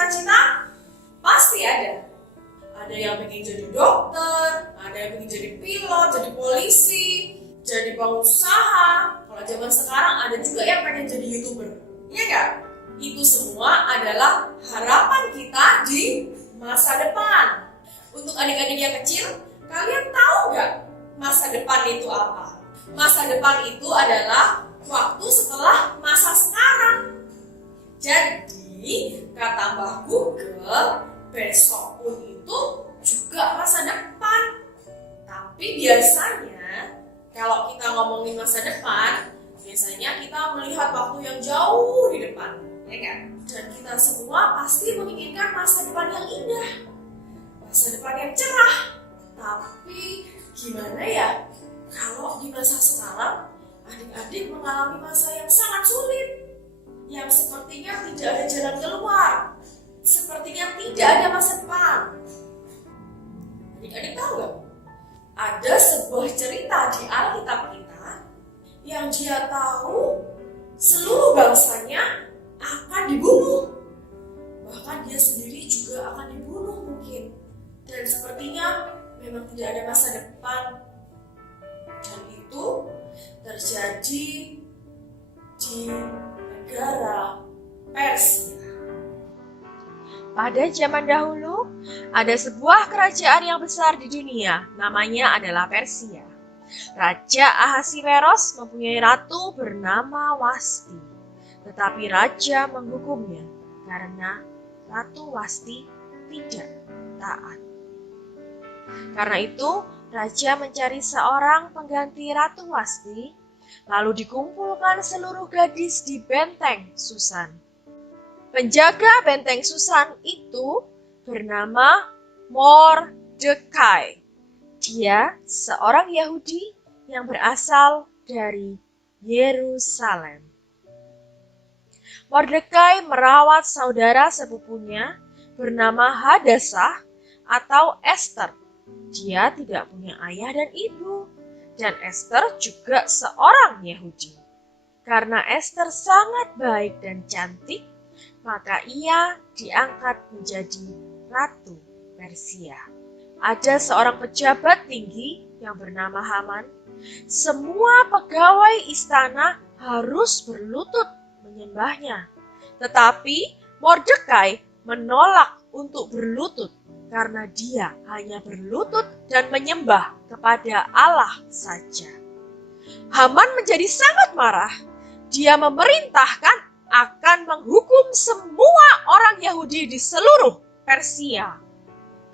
cita-cita? Pasti ada. Ada yang pengen jadi dokter, ada yang pengen jadi pilot, jadi polisi, jadi pengusaha. Kalau zaman sekarang ada juga yang pengen jadi YouTuber. Iya nggak? Itu semua adalah harapan kita di masa depan. Untuk adik-adik yang kecil, kalian tahu nggak masa depan itu apa? Masa depan itu adalah waktu setelah masa sekarang. Jadi, kata Mbah Google, besok pun itu juga masa depan. Tapi biasanya, kalau kita ngomongin masa depan, biasanya kita melihat waktu yang jauh di depan, ya kan? Dan kita semua pasti menginginkan masa depan yang indah, masa depan yang cerah. Tapi gimana ya kalau di masa sekarang adik-adik mengalami masa yang sangat sulit, yang sepertinya tidak ada jalan keluar, sepertinya tidak ada masa depan. Adik-adik tahu gak? Ada sebuah cerita di Alkitab kita yang dia tahu seluruh bangsanya akan dibunuh. Bahkan dia sendiri juga akan dibunuh mungkin. Dan sepertinya memang tidak ada masa depan. Dan itu terjadi di negara Persia. Pada zaman dahulu, ada sebuah kerajaan yang besar di dunia, namanya adalah Persia. Raja Ahasiweros mempunyai ratu bernama Wasti, tetapi raja menghukumnya karena Ratu Wasti tidak taat. Karena itu, raja mencari seorang pengganti Ratu Wasti, lalu dikumpulkan seluruh gadis di benteng Susan. Penjaga benteng Susan itu bernama Mordekai. Dia seorang Yahudi yang berasal dari Yerusalem. Mordekai merawat saudara sepupunya bernama Hadasah atau Esther. Dia tidak punya ayah dan ibu, dan Esther juga seorang Yahudi. Karena Esther sangat baik dan cantik, maka ia diangkat menjadi Ratu Persia. Ada seorang pejabat tinggi yang bernama Haman. Semua pegawai istana harus berlutut menyembahnya. Tetapi Mordekai menolak untuk berlutut karena dia hanya berlutut dan menyembah kepada Allah saja. Haman menjadi sangat marah. Dia memerintahkan akan menghukum semua orang Yahudi di seluruh Persia.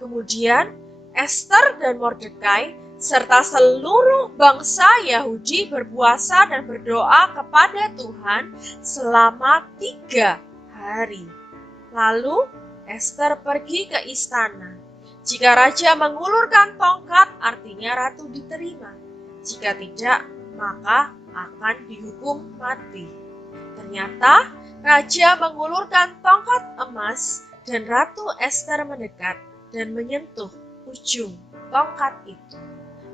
Kemudian Esther dan Mordekai serta seluruh bangsa Yahudi berpuasa dan berdoa kepada Tuhan selama 3 hari. Lalu Esther pergi ke istana. Jika raja mengulurkan tongkat, artinya ratu diterima. Jika tidak, maka akan dihukum mati. Ternyata raja mengulurkan tongkat emas dan Ratu Esther mendekat dan menyentuh ujung tongkat itu.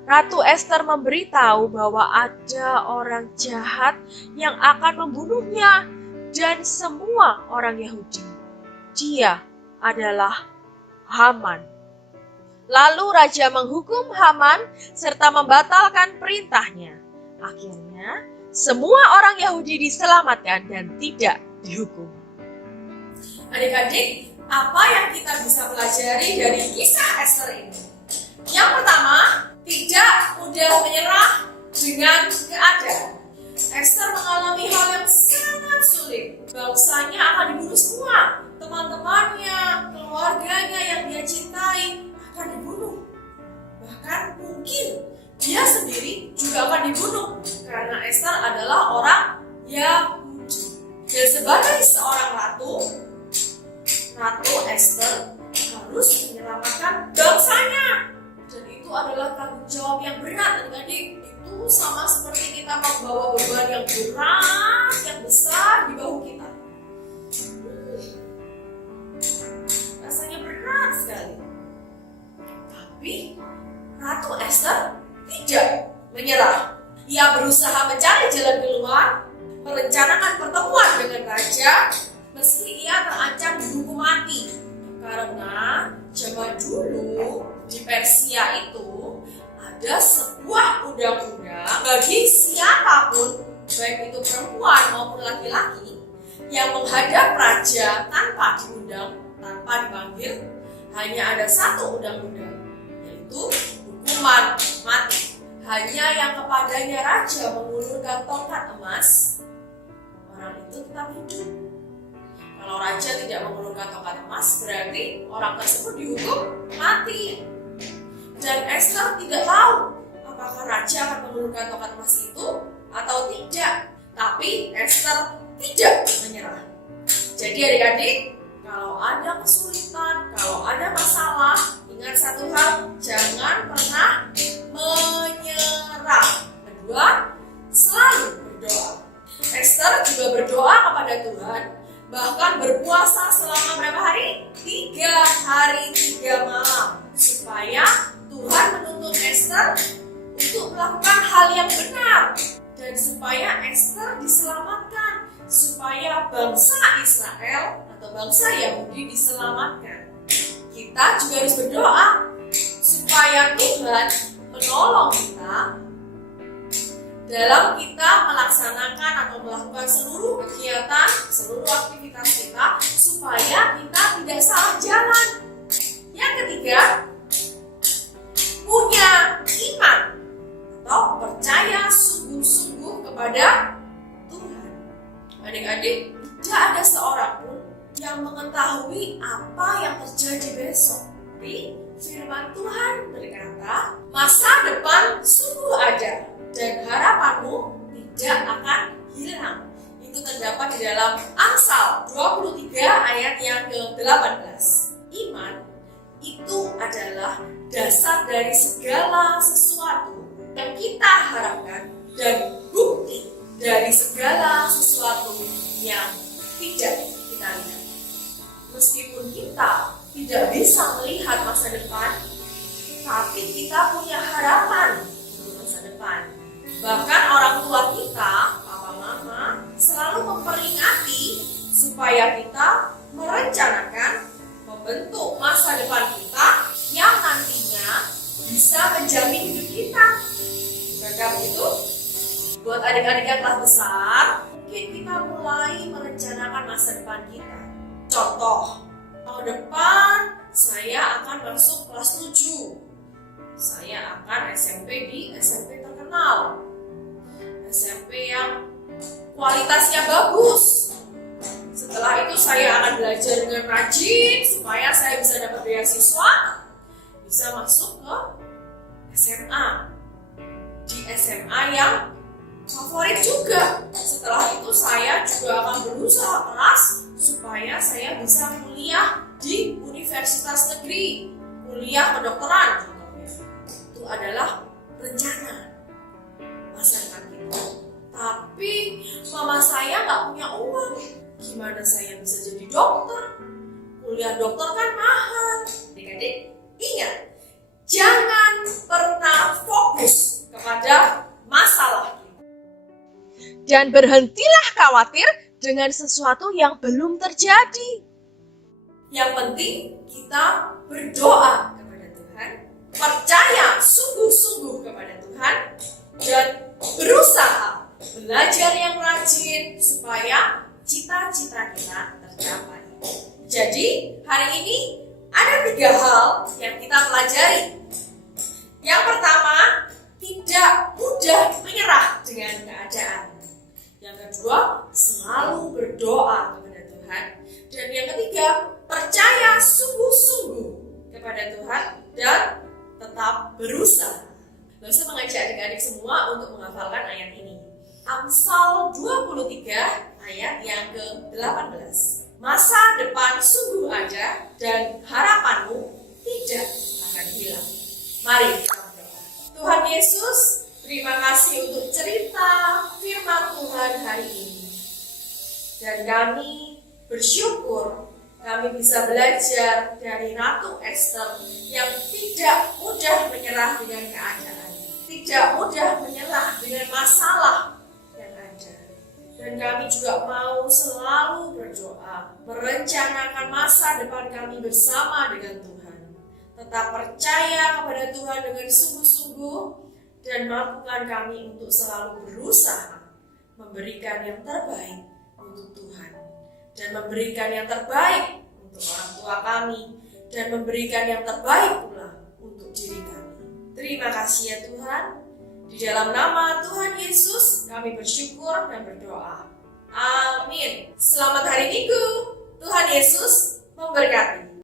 Ratu Esther memberitahu bahwa ada orang jahat yang akan membunuhnya dan semua orang Yahudi. Dia adalah Haman. Lalu raja menghukum Haman serta membatalkan perintahnya. Akhirnya semua orang Yahudi diselamatkan dan tidak dihukum. Adik-adik, apa yang kita bisa pelajari dari kisah Esther ini? Yang pertama, tidak mudah menyerah dengan keadaan. Esther mengalami hal yang sangat sulit. Bangsanya akan dibunuh semua. Teman-temannya, keluarganya yang dia cintai akan dibunuh. Bahkan mungkin dia sendiri juga akan dibunuh karena Esther adalah orang Yahudi. Dan sebagai seorang ratu, Ratu Esther harus menyelamatkan bangsanya. Dan itu adalah tanggung jawab yang berat, adik-adik. Itu sama seperti kita membawa beban yang berat, yang besar di bahu kita. Rasanya berat sekali. Tapi Ratu Esther tidak menyerah. Ia berusaha mencari jalan keluar, merencanakan pertemuan dengan raja, meski ia terancam dihukum mati. hanya ada satu undang-undang, yaitu hukuman mati. Hanya yang kepadanya raja mengulurkan tongkat emas, orang itu tetap hidup. Kalau raja tidak mengulurkan tongkat emas, berarti orang tersebut dihukum mati. Dan Esther tidak tahu apakah raja akan mengulurkan tongkat emas itu atau tidak. Tapi Esther tidak menyerah. Jadi adik-adik, kalau ada kesulitan, kalau ada masalah, ingat satu hal, jangan pernah menyerah. Kedua, selalu berdoa. Esther juga berdoa kepada Tuhan, bahkan berpuasa selama berapa hari? 3 hari 3 malam, supaya Tuhan menuntut Esther untuk melakukan hal yang benar, dan supaya Esther diselamatkan, supaya bangsa Israel atau bangsa Yahudi diselamatkan. Kita juga harus berdoa supaya Tuhan menolong kita dalam kita melaksanakan atau melakukan seluruh kegiatan, seluruh aktivitas kita, supaya kita tidak salah jalan. Yang ketiga, punya iman atau percaya sungguh-sungguh kepada Tuhan. Adik-adik, tidak ada seorang pun yang mengetahui apa yang terjadi besok. Tapi firman Tuhan berkata, masa depan sungguh ada dan harapanmu tidak akan hilang. Itu terdapat di dalam Amsal 23 ayat yang ke-18. Iman itu adalah dasar dari segala sesuatu yang kita harapkan dan bukti dari segala sesuatu yang tidak kita lihat. Meskipun kita tidak bisa melihat masa depan, tapi kita punya harapan untuk masa depan. Bahkan orang tua kita, papa mama, selalu memperingati supaya kita merencanakan, membentuk masa depan kita yang nantinya bisa menjamin hidup kita. Bukankah begitu? Buat adik-adik yang telah besar, mungkin kita mulai merencanakan masa depan kita. Contoh, tahun depan saya akan masuk kelas 7. Saya akan SMP di SMP terkenal. SMP yang kualitasnya bagus. Setelah itu saya akan belajar dengan rajin supaya saya bisa dapat beasiswa, bisa masuk ke SMA. Di SMA yang favorit juga. Setelah itu saya juga akan berusaha keras supaya saya bisa kuliah di universitas negeri, kuliah kedokteran contohnya. Itu adalah rencana masa depan kita. Tapi mama saya nggak punya uang. Gimana saya bisa jadi dokter? Kuliah dokter kan mahal. Adik-adik, ingat, jangan pernah fokus kepada masalah kita. Dan berhentilah khawatir dengan sesuatu yang belum terjadi. Yang penting kita berdoa kepada Tuhan, percaya sungguh-sungguh kepada Tuhan, dan berusaha belajar yang rajin supaya cita-cita kita tercapai. Jadi hari ini ada 3 hal yang kita pelajari. Yang pertama, tidak mudah menyerah dengan keadaan. Yang kedua, selalu berdoa kepada Tuhan. Dan yang ketiga, percaya sungguh-sungguh kepada Tuhan dan tetap berusaha. Lalu mengajak adik-adik semua untuk menghafalkan ayat ini. Amsal 23 ayat yang ke-18. Masa depan sungguh ada dan harapanmu tidak akan hilang. Mari kita berdoa. Tuhan Yesus, terima kasih untuk cerita firman Tuhan hari ini. Dan kami bersyukur kami bisa belajar dari Ratu Esther yang tidak mudah menyerah dengan keadaan, tidak mudah menyerah dengan masalah yang ada. Dan kami juga mau selalu berdoa, merencanakan masa depan kami bersama dengan Tuhan. Tetap percaya kepada Tuhan dengan sungguh-sungguh dan mampukan kami untuk selalu berusaha memberikan yang terbaik untuk Tuhan dan memberikan yang terbaik untuk orang tua kami dan memberikan yang terbaik pula untuk diri kami. Terima kasih ya Tuhan. Di dalam nama Tuhan Yesus kami bersyukur dan berdoa. Amin. Selamat hari Minggu. Tuhan Yesus memberkati.